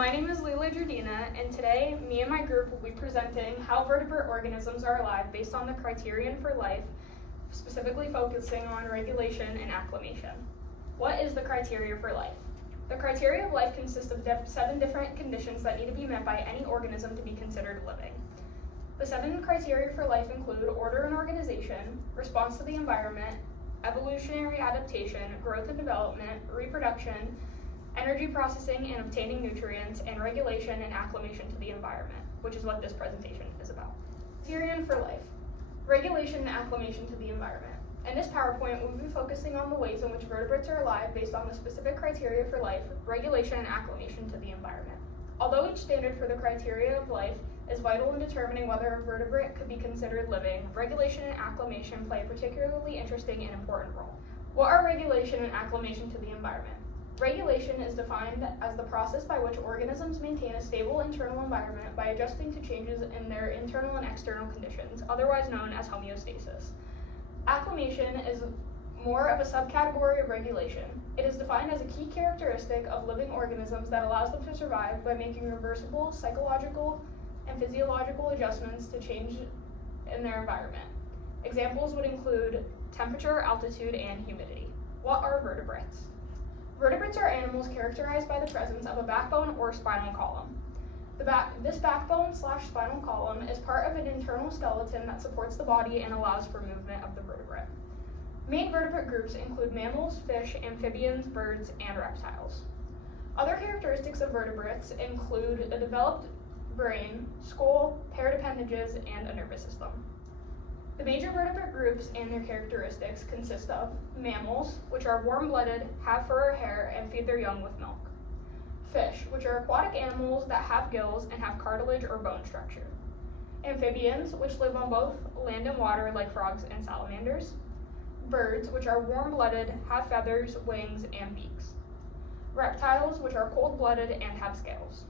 My name is Leela Jardina, and today me and my group will be presenting how vertebrate organisms are alive based on the criterion for life, specifically focusing on regulation and acclimation. What is the criteria for life? The criteria of life consists of 7 different conditions that need to be met by any organism to be considered living. The 7 criteria for life include order and organization, response to the environment, evolutionary adaptation, growth and development, reproduction, energy processing and obtaining nutrients, and regulation and acclimation to the environment, which is what this presentation is about. Criterion for life, regulation and acclimation to the environment. In this PowerPoint, we'll be focusing on the ways in which vertebrates are alive based on the specific criteria for life, regulation, and acclimation to the environment. Although each standard for the criteria of life is vital in determining whether a vertebrate could be considered living, regulation and acclimation play a particularly interesting and important role. What are regulation and acclimation to the environment? Regulation is defined as the process by which organisms maintain a stable internal environment by adjusting to changes in their internal and external conditions, otherwise known as homeostasis. Acclimation is more of a subcategory of regulation. It is defined as a key characteristic of living organisms that allows them to survive by making reversible psychological and physiological adjustments to change in their environment. Examples would include temperature, altitude, and humidity. What are vertebrates? Vertebrates are animals characterized by the presence of a backbone or spinal column. This backbone/spinal column is part of an internal skeleton that supports the body and allows for movement of the vertebrate. Main vertebrate groups include mammals, fish, amphibians, birds, and reptiles. Other characteristics of vertebrates include a developed brain, skull, paired appendages, and a nervous system. The major vertebrate groups and their characteristics consist of mammals, which are warm-blooded, have fur or hair, and feed their young with milk. Fish, which are aquatic animals that have gills and have cartilage or bone structure. Amphibians, which live on both land and water like frogs and salamanders. Birds, which are warm-blooded, have feathers, wings, and beaks. Reptiles, which are cold-blooded and have scales.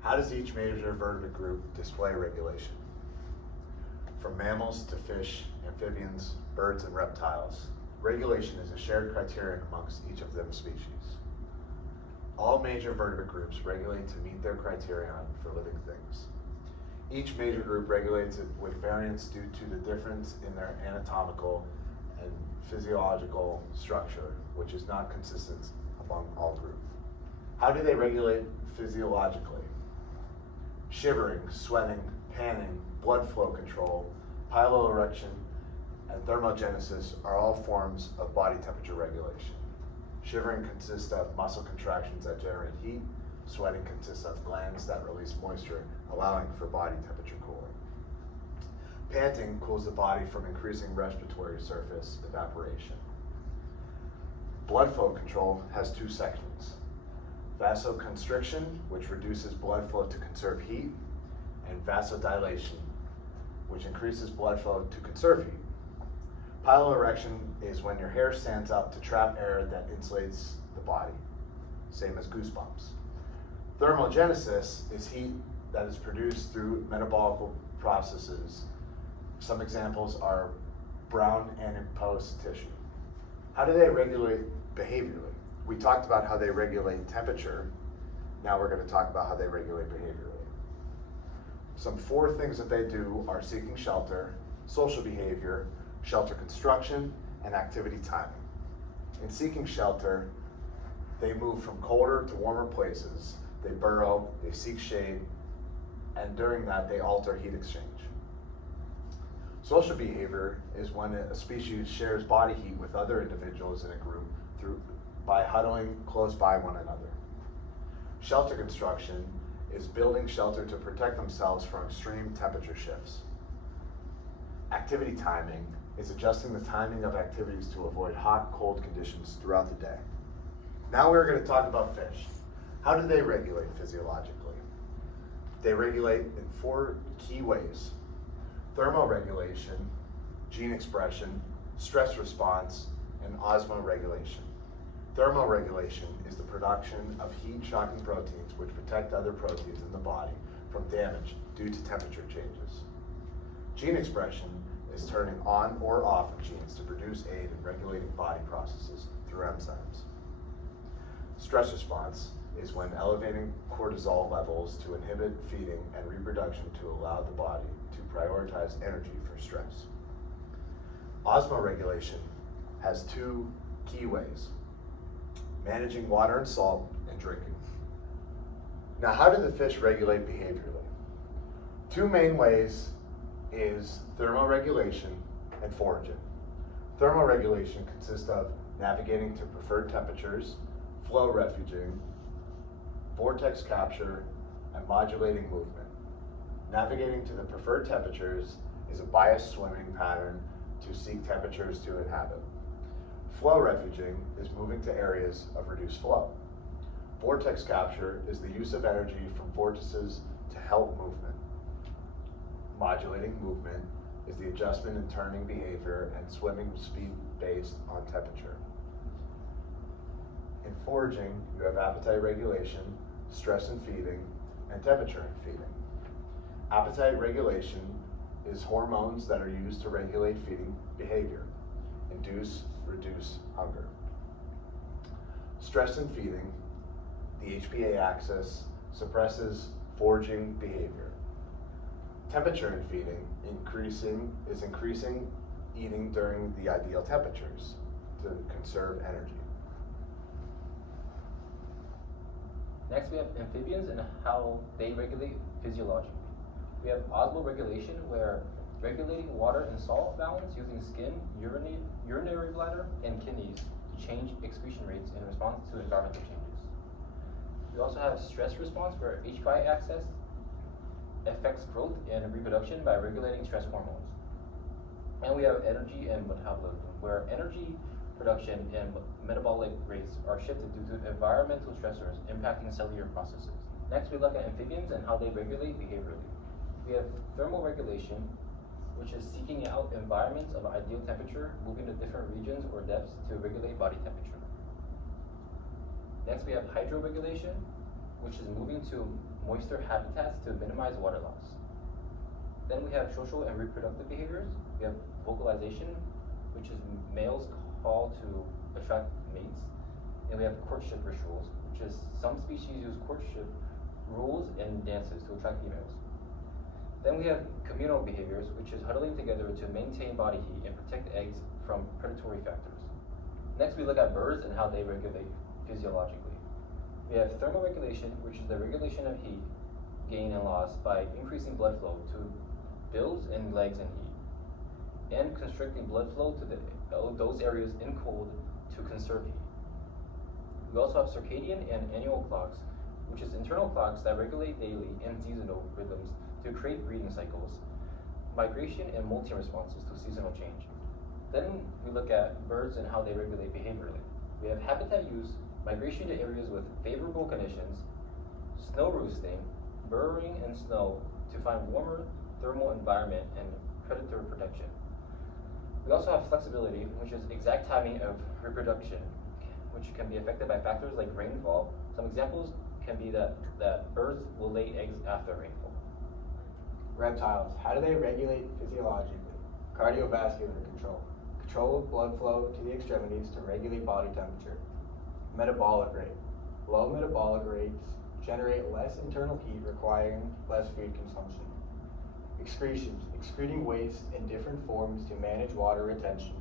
How does each major vertebrate group display regulation? From mammals to fish, amphibians, birds, and reptiles, regulation is a shared criterion amongst each of them species. All major vertebrate groups regulate to meet their criterion for living things. Each major group regulates it with variance due to the difference in their anatomical and physiological structure, which is not consistent among all groups. How do they regulate physiologically? Shivering, sweating, panting, blood flow control, piloerection, and thermogenesis are all forms of body temperature regulation. Shivering consists of muscle contractions that generate heat. Sweating consists of glands that release moisture, allowing for body temperature cooling. Panting cools the body from increasing respiratory surface evaporation. Blood flow control has 2 sections. Vasoconstriction, which reduces blood flow to conserve heat, and vasodilation, which increases blood flow to conserve heat. Piloerection is when your hair stands up to trap air that insulates the body, same as goosebumps. Thermogenesis is heat that is produced through metabolic processes. Some examples are brown adipose tissue. How do they regulate behaviorally? We talked about how they regulate temperature. Now we're going to talk about how they regulate behaviorally. Some 4 things that they do are seeking shelter, social behavior, shelter construction, and activity timing. In seeking shelter, they move from colder to warmer places. They burrow, they seek shade, and during that they alter heat exchange. Social behavior is when a species shares body heat with other individuals in a group by huddling close by one another. Shelter construction is building shelter to protect themselves from extreme temperature shifts. Activity timing is adjusting the timing of activities to avoid hot, cold conditions throughout the day. Now we're going to talk about fish. How do they regulate physiologically? They regulate in 4 key ways: thermoregulation, gene expression, stress response, and osmoregulation. Thermoregulation is the production of heat-shocking proteins which protect other proteins in the body from damage due to temperature changes. Gene expression is turning on or off of genes to produce aid in regulating body processes through enzymes. Stress response is when elevating cortisol levels to inhibit feeding and reproduction to allow the body to prioritize energy for stress. Osmoregulation has two key ways: managing water and salt and drinking. Now, how do the fish regulate behaviorally? Two main ways is thermoregulation and foraging. Thermoregulation consists of navigating to preferred temperatures, flow refuging, vortex capture, and modulating movement. Navigating to the preferred temperatures is a biased swimming pattern to seek temperatures to inhabit. Flow refuging is moving to areas of reduced flow. Vortex capture is the use of energy from vortices to help movement. Modulating movement is the adjustment in turning behavior and swimming speed based on temperature. In foraging, you have appetite regulation, stress and feeding, and temperature and feeding. Appetite regulation is hormones that are used to regulate feeding behavior, induce, reduce hunger. Stress and feeding, the HPA axis, suppresses foraging behavior. Temperature and feeding is increasing eating during the ideal temperatures to conserve energy. Next, we have amphibians and how they regulate physiologically. We have osmoregulation, where regulating water and salt balance using skin, urinary bladder, and kidneys to change excretion rates in response to environmental changes. We also have stress response, where HPA axis affects growth and reproduction by regulating stress hormones. And we have energy and metabolism, where energy production and metabolic rates are shifted due to environmental stressors impacting cellular processes. Next, we look at amphibians and how they regulate behaviorally. We have thermal regulation, which is seeking out environments of ideal temperature, moving to different regions or depths to regulate body temperature. Next, we have hydroregulation, which is moving to moister habitats to minimize water loss. Then we have social and reproductive behaviors. We have vocalization, which is males call to attract mates. And we have courtship rituals, which is some species use courtship rules and dances to attract females. Then we have communal behaviors, which is huddling together to maintain body heat and protect eggs from predatory factors. Next, we look at birds and how they regulate physiologically. We have thermoregulation, which is the regulation of heat gain and loss by increasing blood flow to bills and legs and heat, and constricting blood flow to those areas in cold to conserve heat. We also have circadian and annual clocks, which is internal clocks that regulate daily and seasonal rhythms to create breeding cycles, migration, and molting responses to seasonal change. Then we look at birds and how they regulate behaviorally. We have habitat use, migration to areas with favorable conditions, snow roosting, burrowing in snow to find warmer thermal environment, and predator protection. We also have flexibility, which is exact timing of reproduction, which can be affected by factors like rainfall. Some examples can be that birds will lay eggs after rainfall. Reptiles, how do they regulate physiologically? Cardiovascular control. Control of blood flow to the extremities to regulate body temperature. Metabolic rate. Low metabolic rates generate less internal heat, requiring less food consumption. Excretions, excreting waste in different forms to manage water retention.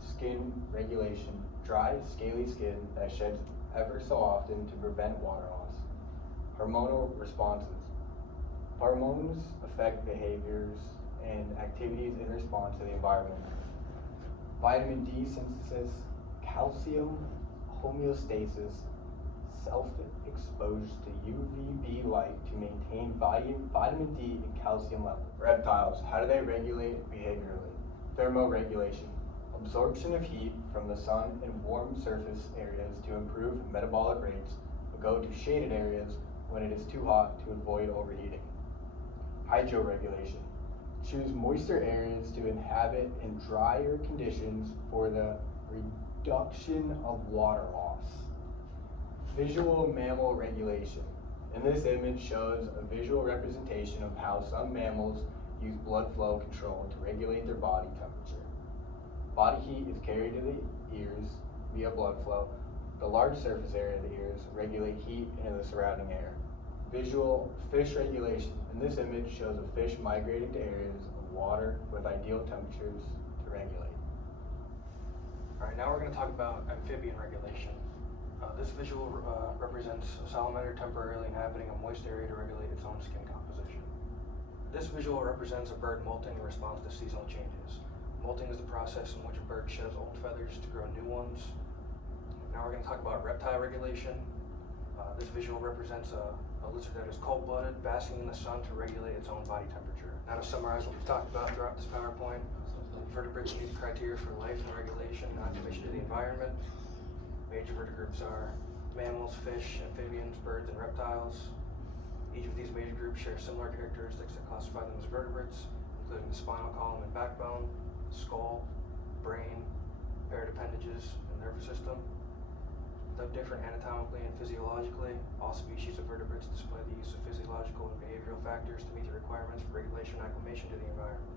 Skin regulation, dry, scaly skin that sheds ever so often to prevent water loss. Hormonal responses. Hormones affect behaviors and activities in response to the environment. Vitamin D synthesis, calcium homeostasis, self-exposed to UVB light to maintain vitamin D and calcium levels. Reptiles, how do they regulate behaviorally? Thermoregulation, absorption of heat from the sun in warm surface areas to improve metabolic rates, but go to shaded areas when it is too hot to avoid overheating. Hydroregulation, choose moister areas to inhabit in drier conditions for the reduction of water loss. Visual mammal regulation. In this image shows a visual representation of how some mammals use blood flow control to regulate their body temperature. Body heat is carried to the ears via blood flow. The large surface area of the ears regulate heat into the surrounding air. Visual fish regulation. In this image shows a fish migrating to areas of water with ideal temperatures to regulate. Alright, now we're going to talk about amphibian regulation. This visual represents a salamander temporarily inhabiting a moist area to regulate its own skin composition. This visual represents a bird molting in response to seasonal changes. Molting is the process in which a bird sheds old feathers to grow new ones. Now we're going to talk about reptile regulation. This visual represents a lizard that is cold-blooded, basking in the sun to regulate its own body temperature. Now to summarize what we've talked about throughout this PowerPoint, vertebrates meet the criteria for life and regulation and acclimation to the environment. Major vertegroups are mammals, fish, amphibians, birds, and reptiles. Each of these major groups share similar characteristics that classify them as vertebrates, including the spinal column and backbone, skull, brain, paired appendages, and nervous system. Though different anatomically and physiologically, all species of vertebrates display the use of physiological and behavioral factors to meet the requirements for regulation and acclimation to the environment.